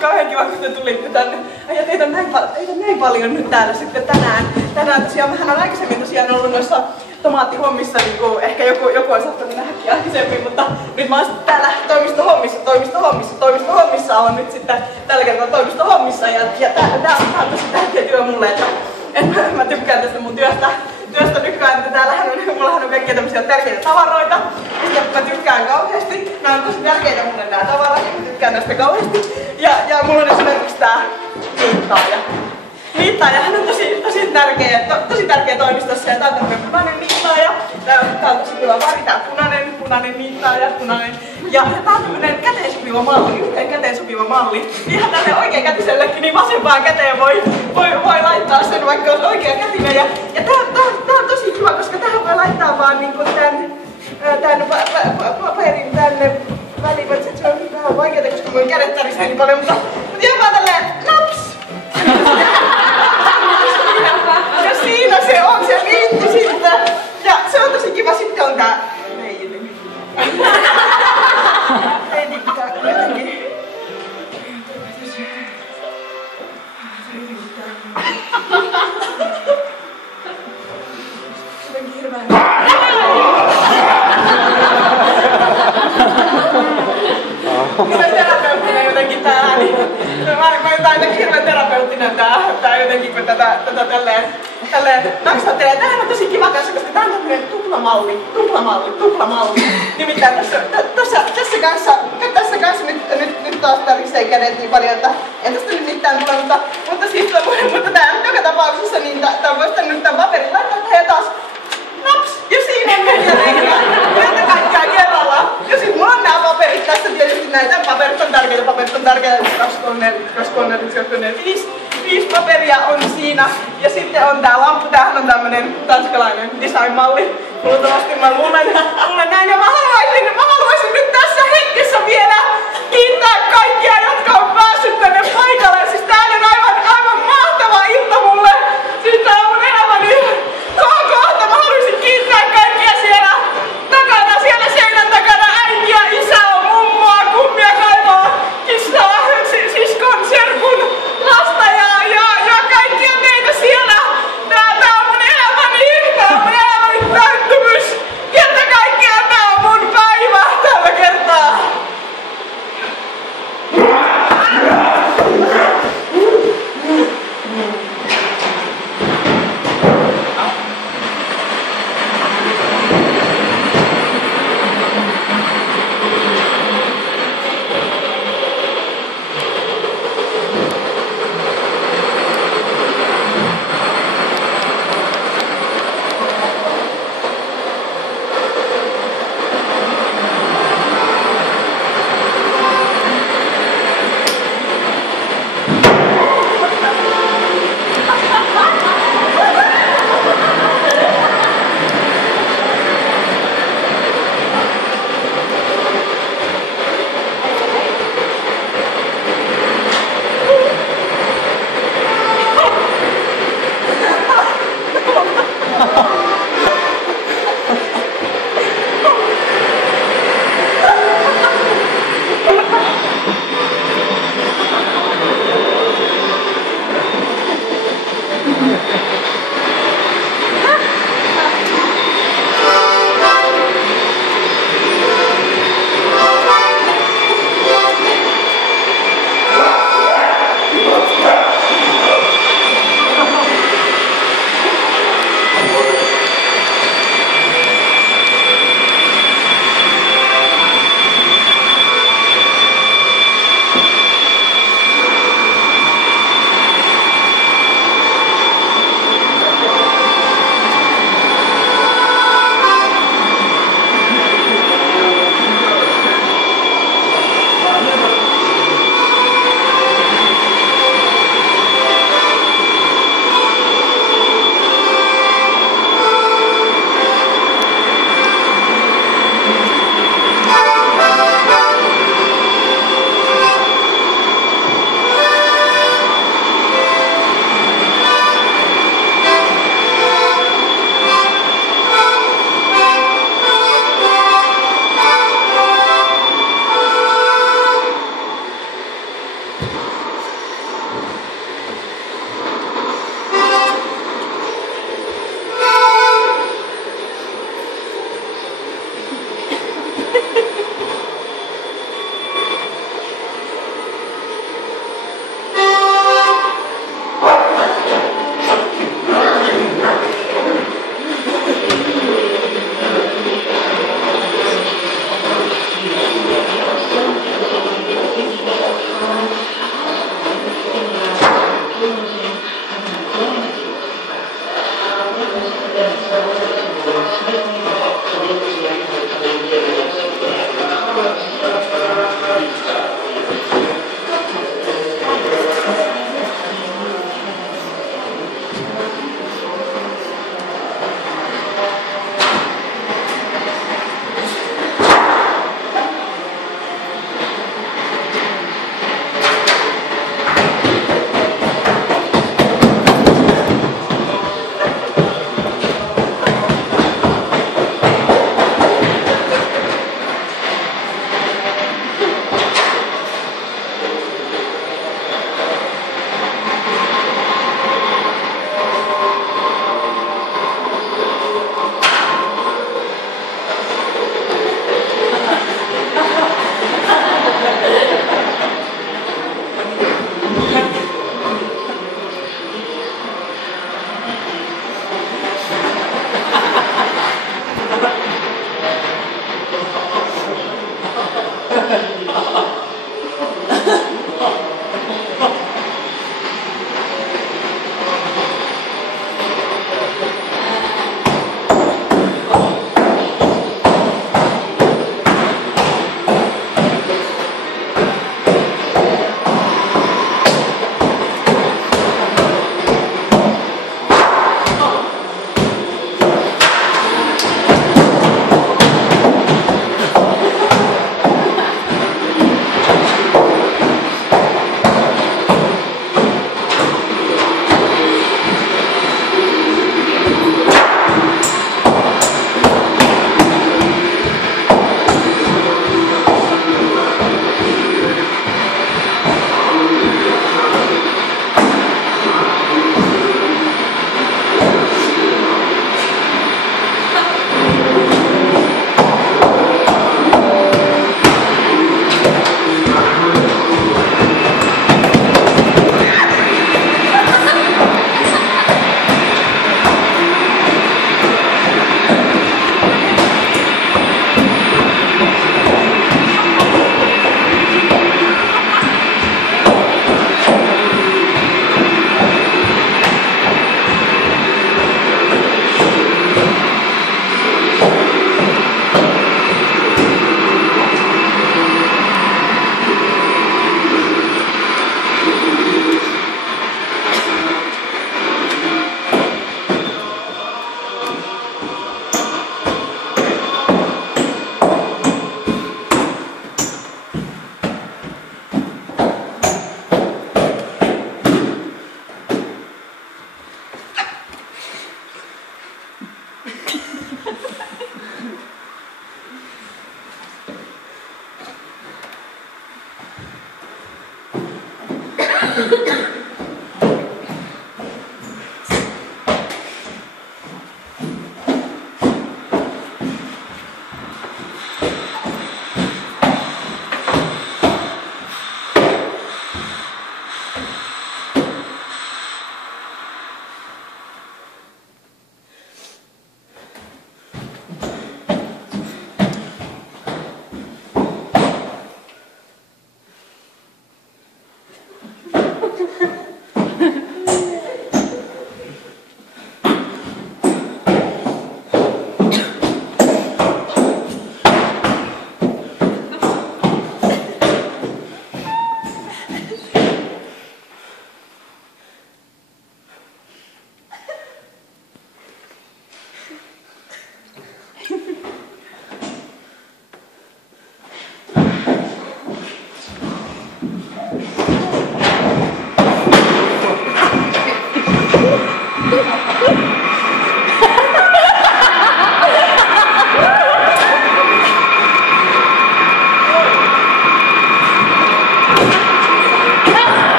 Kauhean kiva, kun te tulitte tänne. Ja teitä on näin paljon nyt täällä sitten tänään. Tänään tosiaan, mähän on aikaisemmin tosiaan ollut noissa tomaattihommissa, niin kuin ehkä joku on saattanut nähdäkin aikaisemmin, mutta nyt mä oon sitten täällä toimistohommissa on nyt sitten tällä kertaa toimistohommissa. Ja tää on tosi tärkeä työ mulle, että mä tykkään tästä mun työstä nykyään, että mullahan on kaikkia tämmöisiä tärkeitä tavaroita, ja mä tykkään kauheasti. Nämä on tosi tärkeitä mulle nämä tavarat, ja mä tykkään näistä kauheasti. Ja mulla on esimerkiksi tää niittaaja. Niittaajahan on tosi tärkeä toimistossa, ja tää on tämmönen punainen niittaaja. Tää on tosi kiva väri, tää punainen niittaaja, punainen. Ja tää on tämmönen käteen sopiva malli, yhteen käteen sopiva malli. Ihan tälle oikeakätisellekin, niin vasempaan käteen voi laittaa sen, vaikka on oikeakätinen. Ja tää on tosi kiva, koska tähän voi laittaa vaan niinku tän paperin tänne väliin. Se on vähän vaikeeta, koska mun kädet tärisee niin paljon, mutta jopa tälleen naps! Ja siinä se on se lintti sitten. Ja se on tosi kiva, sitten on tää leili. Leili pitää jotenkin. Jotenkin hirveän. Terapeuttinen jotenkin tää, niin mä jotenkin hirveän terapeuttinen tää jotenkin, kun tätä tälleen naksahtelee. Tämähän on tosi kiva kanssa, koska tää on tämmönen tuplamalli. Nimittäin tässä kanssa nyt taas tärisee kädet niin paljon, että en tästä nyt mitään tule, mutta tää joka tapauksessa, niin tää voisi nyt tän paperin laittaa tähän ja taas naps! Ja siinä on näitä kaikkea kerralla. Ja sit mulla on nää paperit tässä tietysti näitä. Paperit on tärkeitä. 5 paperia on siinä. Ja sitten on tää lamppu. Tämähän on tämmönen tanskalainen design-malli. Luultavasti mä luulen näin. Ja mä haluaisin nyt tässä hetkessä vielä kiittää kaikkia, jotka on päässyt tänne paikalle. Siis tää on aivan mahtava ilta.